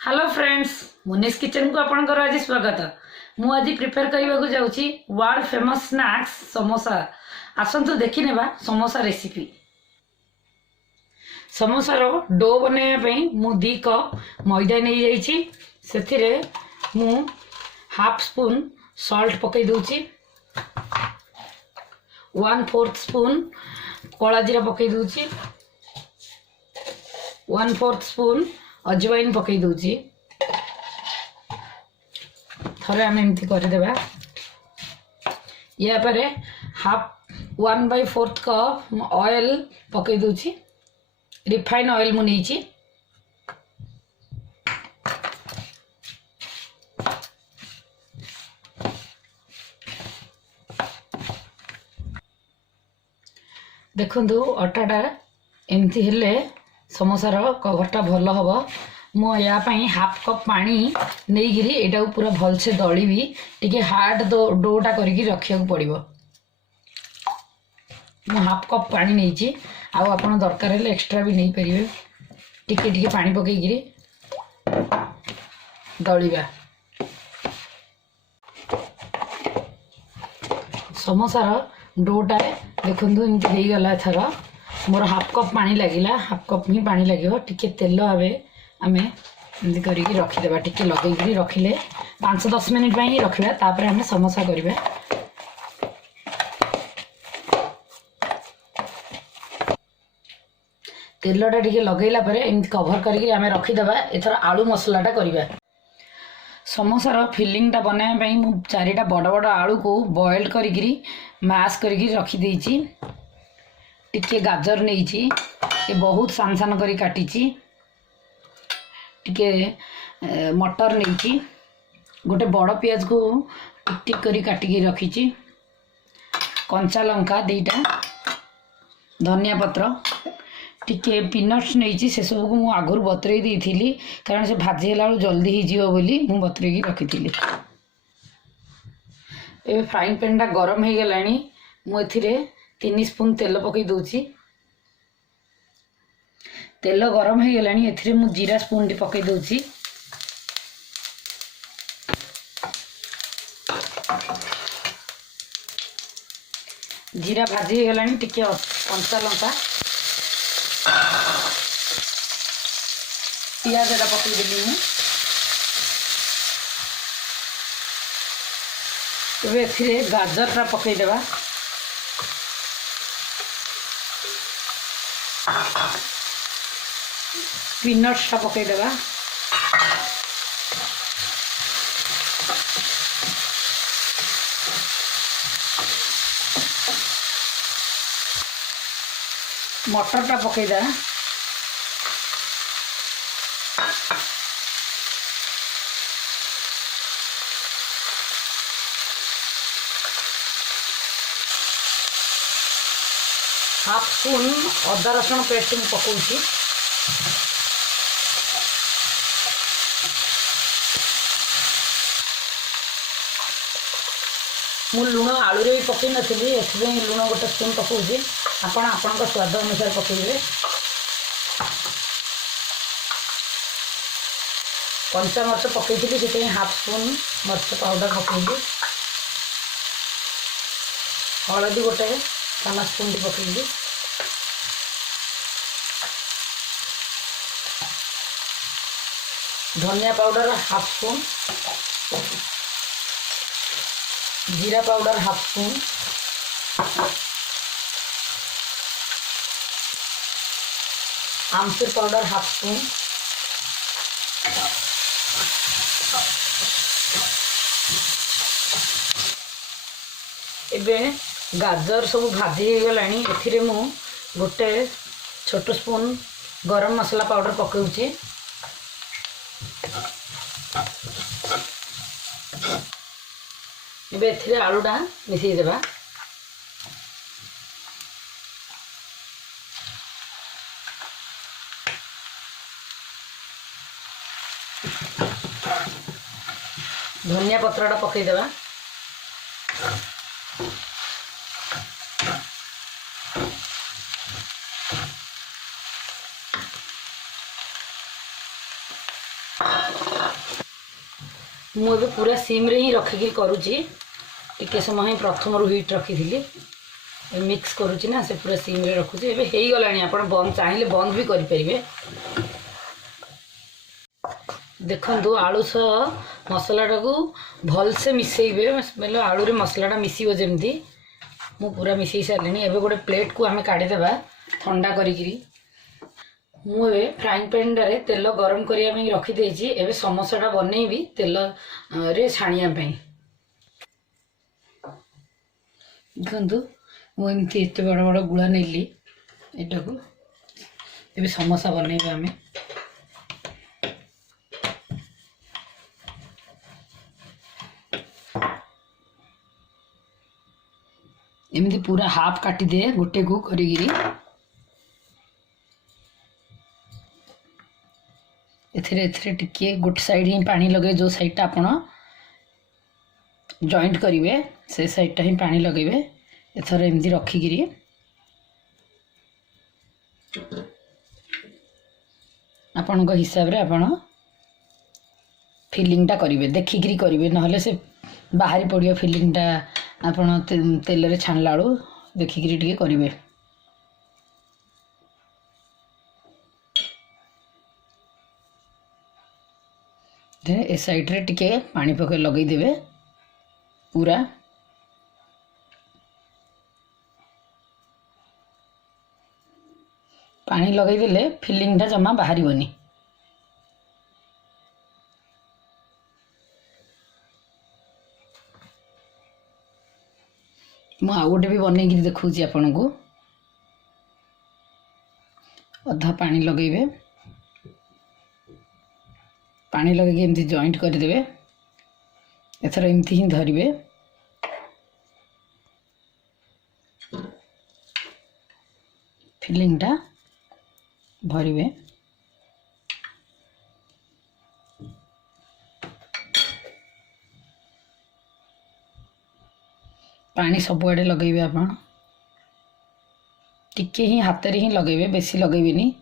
Hello friends, मुनीस kitchen को आपनकर आज स्वागत। मु आज प्रिपेयर करने जाऊँगी वर्ल्ड फेमस स्नैक्स समोसा। आसतु देखी नेबा समोसा रेसिपी। समोसार डो बनवाई मु 2 कप मैदा नहीं जाइछि। सेथिरे मु हाफ स्पून सॉल्ट पकई दूची, 1/4 स्पून कला जीरा पकई दूची, 1/4 स्पून अजवाइन पकई दूची। थरे आम एमती करदेबा। या परे हाफ 1/4 कप ऑयल पकई दूची। रिफाइन ऑयल मु नहींची। देखंतु अटाटा एमती हेले समोसार कवरटा भल हम। मु या हाफ कप पानी नहीं एटा पूरा भल से दलिबी। टिके हार्ड डोटा करके रखा पड़ो। मु हाफ कप पानी नहीं आप दरकार है एक्स्ट्रा भी नहीं पारे। टिके टिके पानी पकईकरी दलिबा। समोसार डोटा देखंतु एमती हो गला। एथर मोर हाफ कप पानी लगिला। हाफ कप ही पानी लगे। टिके तेल आवे आम एमती करके रखीदेवा। टिके लगे रखिले 5-10 मिनिट ही रखा। तापर आम समोसा करवा। तेलटा टिके लगेला परे एमती कवर करके आम रखीदेवा। एथर आलू मसलाटा करवा। समोसार फिलिंगटा बनाई मु 4टा बड़ बड़ आलू को बॉयल करी मैश करके रखी देइछि। टिके गाजर नहीं बहुत सान सान करी काटिछि। टिके मटर नहीं गोटे बड़ पियाज को टिक टिक करी काटिकी रखी। कंचा लंका 2टा, धनिया पत्र, टिके पीनट्स नहीं से सब को मु आगुर बतरई देइथिली कारण से भाजीला जल्दी हो बोली मु बतरई रखी। ए फ्राइंग पैनटा गरम हो गलानी। मु एथिरे 3 स्पून तेल पकई दूची। तेल गरम हो गलानी। एथिरे मु जीरा स्पून टी पकई दूची। जीरा भाजी हो गलानी। टिके कंचा लंका पियाज पकई देली मु। तबे एथिरे गाजरटा पकई देबा। पीनट्सटा पकई देबा। मटरटा पकई देबा। हाफ स्पून अदा रसुण पेस्ट में पकाउछि। मु लुण आलू रे भी पकई नथिली। एथि लुण गोटे स्पून पकाउछि। आपण स्वाद अनुसार पकईबे। कंचा मर्च पकई से हाफ स्पून मर्च पाउडर पकईबी। हलदी गोटे 1 स्पून पकईबी। धनिया पाउडर हाफ स्पून, जीरा पाउडर हाफ स्पून, आमचूर पाउडर हाफ स्पून, एबे गाजर सब भाजी गलानी। एथिरे मु गोटे छोट स्पून गरम मसला पाउडर पकाउछि। एबे एथिरे आलूटा मिसई देबा। धनिया पत्रटा पकई देबा। मुझे पूरा सिम रे ही रखिक करुँची टिके समय ही प्रथम हिट रखी मिक्स करुँची ना से पूरा सिम रे रखुची एबे हेई गलानी आप बंद चाहिए बंद भी करें। देखु आलू सह मसलाटा को भलसे मिसेबे मतलब आलू रे मसलाटा मिसो जमी मु पूरा मिसई सारे। एबे गोटे प्लेट को आम काढ़ीदेवा ठंडा करी मुझे फ्राइंग पैन रे तेल गरम करने रखीदे। एबे समोसाटा बनईबी तेल रे छाणियापी। देखु मुझे एत बड़ बड़ गुड़ा नेली एटा को एबे समोसा बनईबा आम। एमती पूरा हाफ काटिदे गोटे को करी एथिरे टिके गोटे साइड ही पानी लगे जो साइडटा आपण जॉइंट करेंगे से साइडटा ही पानी लगेबे। एथर एमती रखिकी आपण हिसाब रे आपण फिलिंगटा करेंगे देखिकी करेंगे ना से बाहरी पड़ियो फिलिंगटा आपण तेल रे छाणला बेलू देखिकी टिके करेंगे। ए साइड रे टिके पानी पके लगे देवे पूरा पानी लगे देले फिलिंगटा जमा बाहरी बनी। मु आ गोटे भी बनई देखुची आपन को अधा पानी लगेबे पानी लगे एमती जॉइंट करदे। एथर एमती ही धरवे फिलिंगटा भरवे। पानी सबुआड़े लगेबे आपण टिके ही हाथ रे ही लगेबे बेसी लगेबेनी।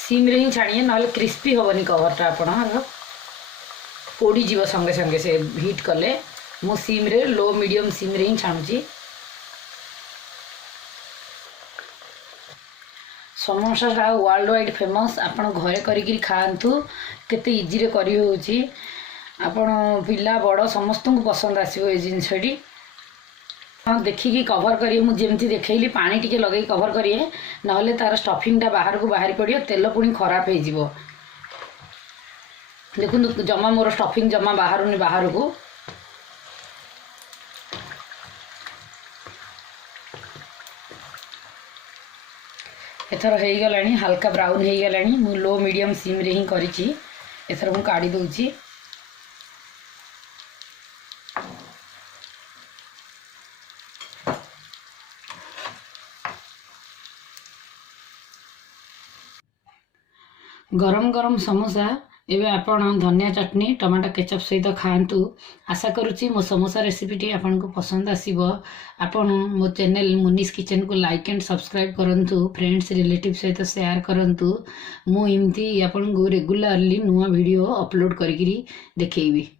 सिम रे ही छाणिए ना क्रिस्पी हेनी कवरटा आपण पोड़ी जीव संगे संगे से हिट कले। मु सिम रे लो मीडियम सिम रे ही छाणुची। समोसा वर्ल्ड वाइड फेमस आपण घरे करी खातु केते इजी रे करी होची। आपण पिला बड़ समस्त को पसंद आसीबो ए जिनसडी। देखिकी कवर करिए मुझे जमी देखली पानी टिके लगे कवर करिए ना तार स्टफिंगटा बाहर को बाहरी पड़ो तेल पुणी खराब हो। देखु जमा मोर स्टफिंग जमा बाहर बाहर को एथर हो गलानी हल्का ब्राउन हो गलानी। मु लो मीडियम सिम रे ही करिछि। एथर मु काढ़ी दउछि। गरम गरम समोसा एबे आपण धनिया चटनी टमाटो केचप सहित खातु। आशा करुच्ची मो समोसा रेसिपीटी आपन को पसंद आसीबो। आपण मो चैनल मुनीस किचन को लाइक एंड सब्सक्राइब करंतु फ्रेंड्स रिलेटिव सहित शेयर करंतु। मु इमती आपन को रेगुलरली नुआ वीडियो अपलोड करिकरी देखैबी।